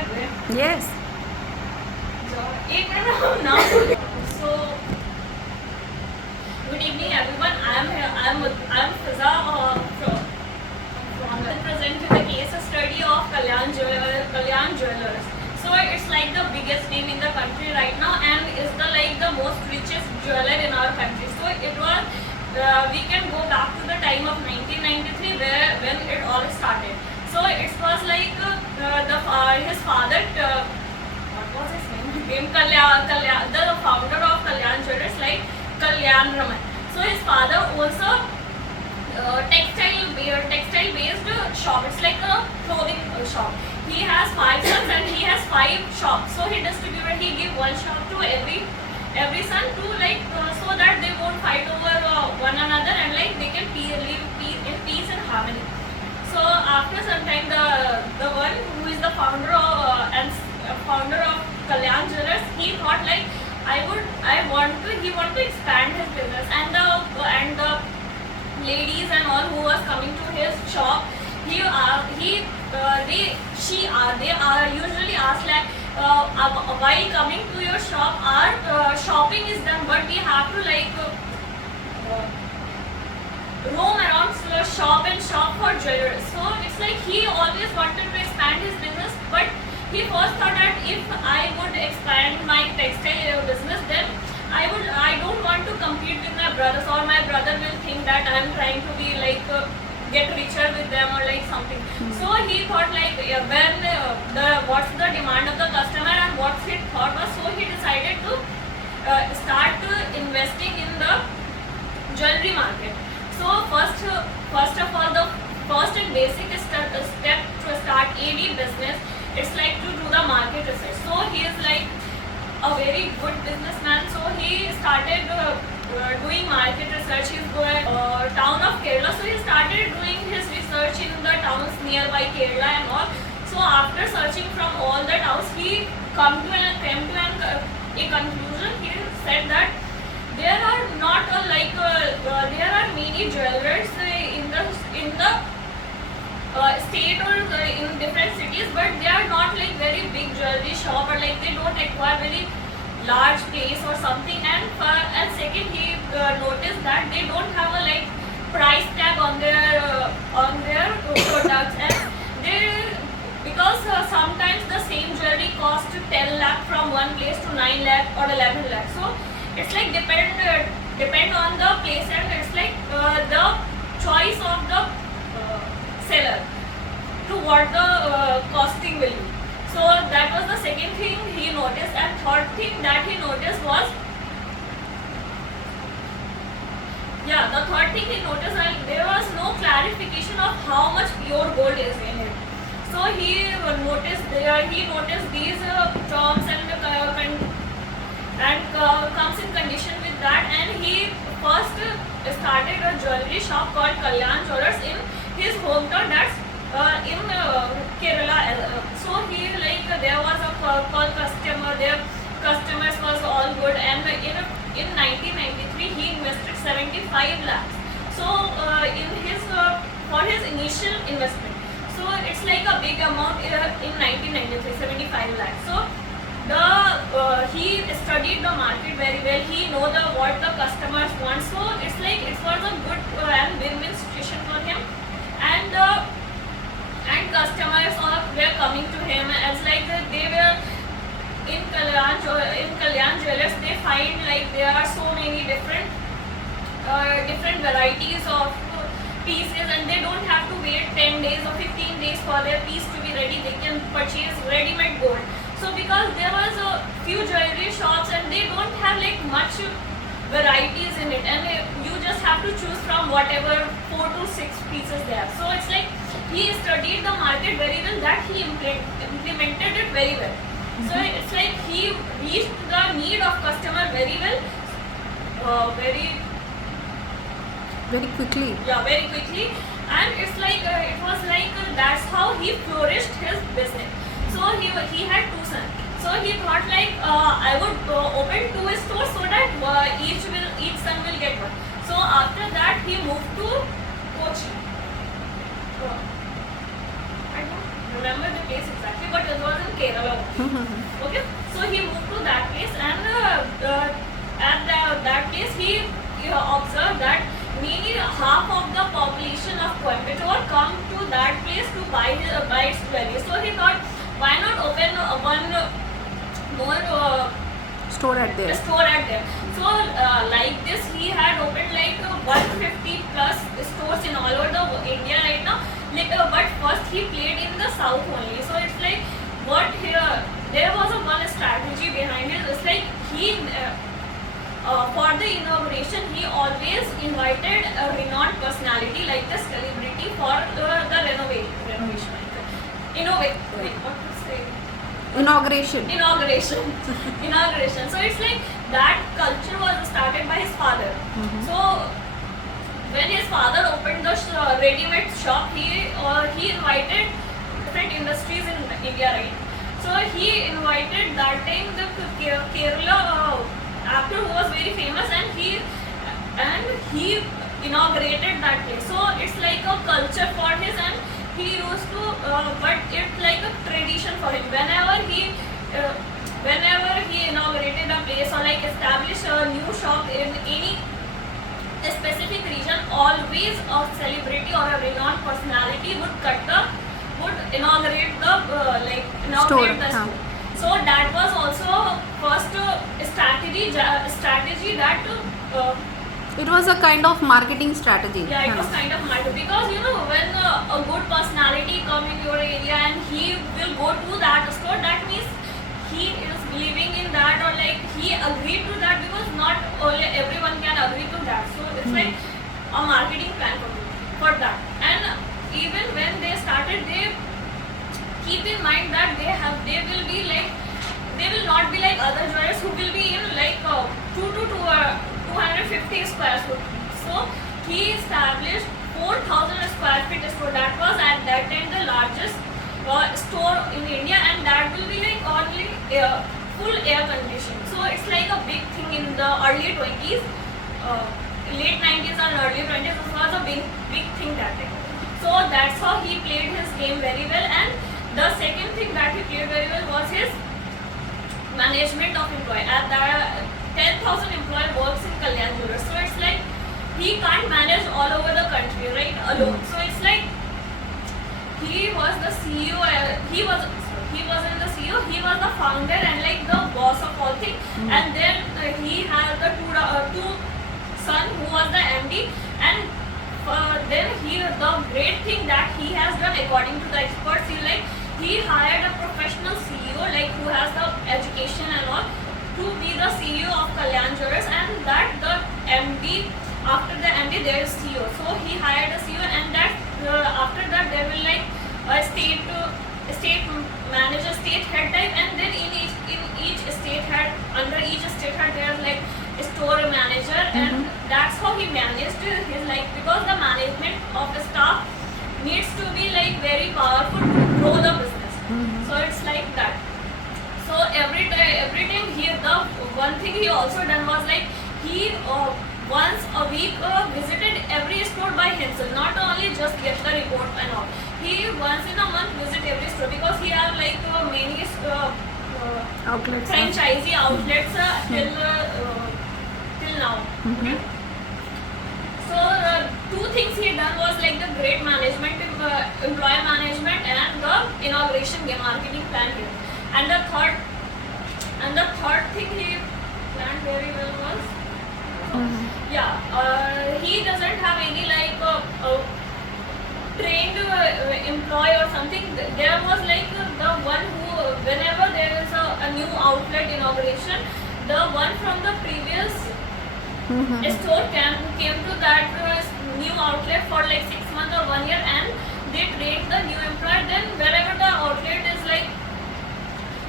Yes. एक minute now. So, good evening everyone. I'm Fiza from present the case study of Kalyan Jewelers. So it's like the biggest name in the country right now and is the most richest jeweler in our country. So it was we can go back to the time of 1993 when it all started. So it was like his father. What was his name? Kalyan, the founder of Kalyan Jewelers, like Kalyan Raman. So his father also textile based shop. It's like a clothing shop. He has 5 sons and he has 5 shops. So he distributed. He give one shop to every son to so that they won't fight over one another and like they can live in peace and harmony. So after some time, the one who is the founder of Kalyan Jewelers, he thought like he want to expand his business and the ladies and all who was coming to his shop, they are usually asked like while coming to your shop, our shopping is done, but we have to roam around shop and shop for jewelers. So it's like he always wanted to expand his business, but he first thought that if I would expand my textile business, then I don't want to compete with my brothers, or my brother will think that I am trying to be get richer with them or like something. So he thought what's the demand of the customer and what he thought was, so he decided to start investing in the jewelry market. So first of all, the first and basic step to start any business, it's like to do the market research. So he is like a very good businessman. So he started doing market research. He's going town of Kerala. So he started doing his research in the towns nearby Kerala and all. So after searching from all the towns, he came to a conclusion. He said that there are not there are many jewelers in the state or in different cities, but they are not like very big jewelry shop, or like they don't acquire very large place or something. And second, he noticed that they don't have a price tag on their products, and they because sometimes the same jewelry cost 10 lakh from one place to 9 lakh or 11 lakh. So it's like depend on the place, and it's like the choice of the seller to what the costing will be. So that was the second thing he noticed, and third thing that he noticed was the third thing he noticed, there was no clarification of how much pure gold is in it. So he noticed these terms and comes in condition with that, and he first started a jewelry shop called Kalyan Jewelers in his hometown, that's in Kerala. So he there was a call customer, their customers was all good, and in 1993 he invested 75 lakhs. So for his initial investment, so it's like a big amount in 1993, 75 lakhs. So he studied the market very well. He know what the customers want. So it's like it was a good and win-win situation for him, and customers were coming to him as they were in Kalyan Jewelers. They find there are so many different varieties of pieces, and they don't have to wait 10 days or 15 days for their piece to be ready. They can purchase ready-made gold. So because there was a few jewelry shops and they don't have much varieties in it, and you just have to choose from whatever 4 to 6 pieces there. So it's like he studied the market very well, that he implemented it very well. So it's like he reached the need of customer very well, very quickly. Yeah, very quickly. And it's it was that's how he flourished his business. So he had 2 sons. So he thought I would open 2 stores so that each son will get one. So after that he moved to Kochi. I don't remember the place exactly, but it was in Kerala. Okay, so he moved to that place, and at that place he observed that nearly half of the population of Coimbatore come to that place to buy its jewelry. So he thought, why not open one more Store at there. store at there. So like this, he had opened like 150 plus stores in all over the India right now. Like, but first he played in the south only. So it's like what here there was one strategy behind it. It's like he for the inauguration he always invited a renowned personality like the celebrity for the renovation. Innovate. Like, what to say? Inauguration. So it's like that culture was started by his father. So when his father opened the ready-made shop, he invited different industries in India, right? So he invited that time the Kerala actor who was very famous, and he inaugurated that place. So it's like a culture for his, and he used to but it's like a tradition for him. Whenever he inaugurated a place or like established a new shop in any specific region, always a celebrity or a renowned personality would inaugurate the store. So that was also first strategy that it was a kind of marketing strategy. Yeah, it was kind of marketing, because when a good personality come in your area and he will go to that store, that means he is believing in that, or like he agreed to that, because not only everyone can agree to that. So it's like a marketing plan for that. And even when they started, they keep in mind that they will not be like other jewelers who will be in like 250 square foot. So he established 4,000 square feet store. That was at that time the largest store in India, and that will be like only full air conditioning. So it's like a big thing in the early 20s, late 90s and early 20s. It was a big thing that time. So that's how he played his game very well. And the second thing that he played very well was his management of employee. At that 10,000 employee works in Kalyan Jewellers. So it's like he can't manage all over the country, right, alone. So it's like he was the CEO. He wasn't the CEO. He was the founder and like the boss of all things. And then he had the two son who was the MD. And then the great thing that he has done, according to the experts, he hired a professional CEO like who has the education and all, to be the CEO of Kalyan Jewellers, and that the MD, after the MD there is CEO. So he hired a CEO, and that after that there will like a state manager, state head type, and then in each state head, under each state head there is like a store manager, and that's how he managed his like, because the management of the staff needs to be like very powerful to grow the business. So it's like that. So every time the one thing he also done was like he once a week visited every store by himself, not only just get the report and all. He once in a month visit every store, because he have like many outlets, franchisee outlets till now. Okay. So two things he done was like the great management, employee management, and the inauguration game marketing plan here. And the third thing he planned very well was he doesn't have any like trained employee or something. There was like the one who, whenever there is a new outlet inauguration, the one from the previous store came to that new outlet for like 6 months or 1 year, and they trained the new employee. Then wherever the outlet is like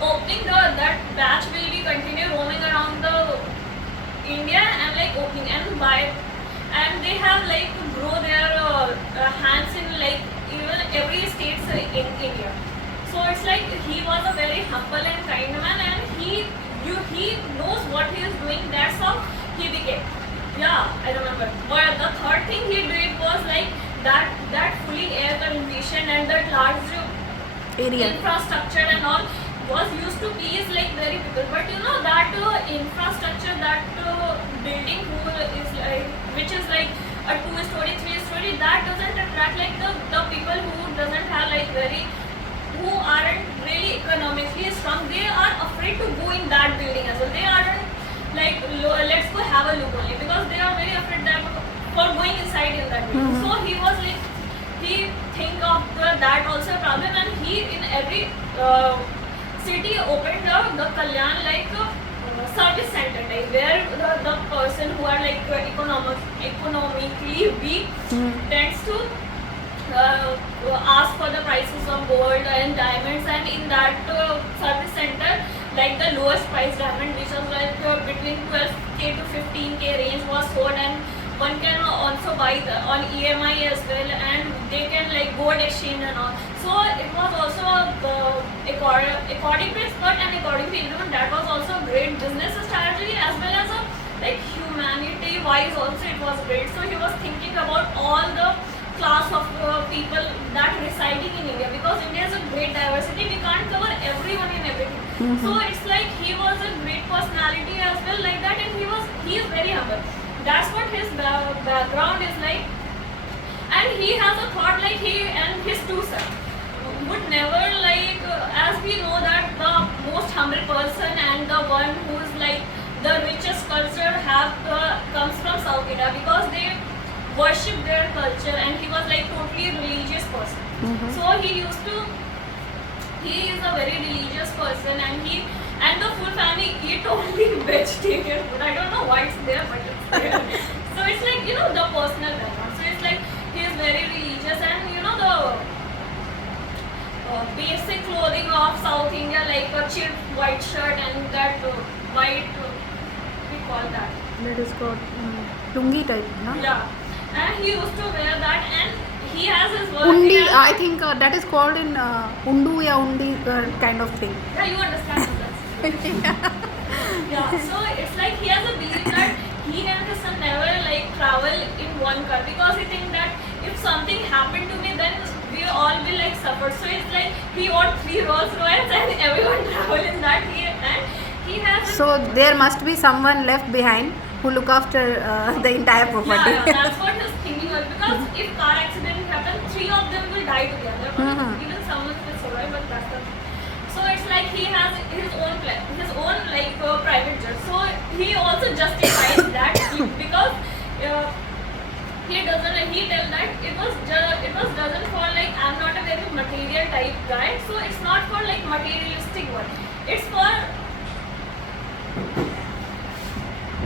opening, that batch will be continue roaming around the India and like opening and they have like to grow their hands in like even every state in India. So it's like he was a very humble and kind man, and he knows what he is doing. That's how he became. Yeah, I remember. But the third thing he did was like that fully air conditioned and that large area. infrastructure and all was used to please like very people. But you know that infrastructure, that building who is like, which is like a 2-story, 3-story, that doesn't attract like the people who doesn't have like very, who aren't really economically strong. They are afraid to go in that building as well. They aren't like let's go have a look only, because they are very afraid that for going inside in that building. So he was like, he think of that also a problem, and he in every city opened the Kalyan like service center type, where the person who are like economically weak tends to ask for the prices of gold and diamonds, and in that service center, like the lowest price diamond, which was like between 12K to 15K range, was sold, and one can also buy on EMI as well, and they can like gold exchange and all. So it was also according to expert and according to everyone, that was also a great business strategy, as well as a like humanity wise also it was great. So he was thinking about all the class of people that residing in India, because India is a great diversity, we can't cover everyone in everything. So it's like he was a great personality as well like that, and he is very humble. That's what his background is like. And he has a thought like he and his two sons would never like, as we know that the most humble person and the one who is like the richest culture comes from South India, because they worship their culture, and he was like totally religious person. So he is a very religious person, and the full family eat only vegetarian food. I don't know why it's there, but it's there. So it's like, you know, the personal background. So it's like he is very religious, and you know the basic clothing of South India, like a chipped white shirt and that white, we call that. That is called lungi type, no? Yeah, and he used to wear that, and he has his work. Undi, I think that is called in undu ya undi kind of thing. Yeah, you understand that. Yeah, so it's like he has a belief that he and his son never like travel in one car, because he thinks that if something happened to me, then we all will like suffer. So it's like he owned 3 Rolls Royces, and everyone travel in that. And he has. So there must be someone left behind who look after the entire property. Yeah, that's what his thinking was, because if car accident happens, 3 of them will die together. But even someone will survive, but that's the. So it's like he has his own like private jet. So he also justifies that because he tells that it was doesn't for like, I'm not a very material type guy, so it's not for like materialistic one. It's for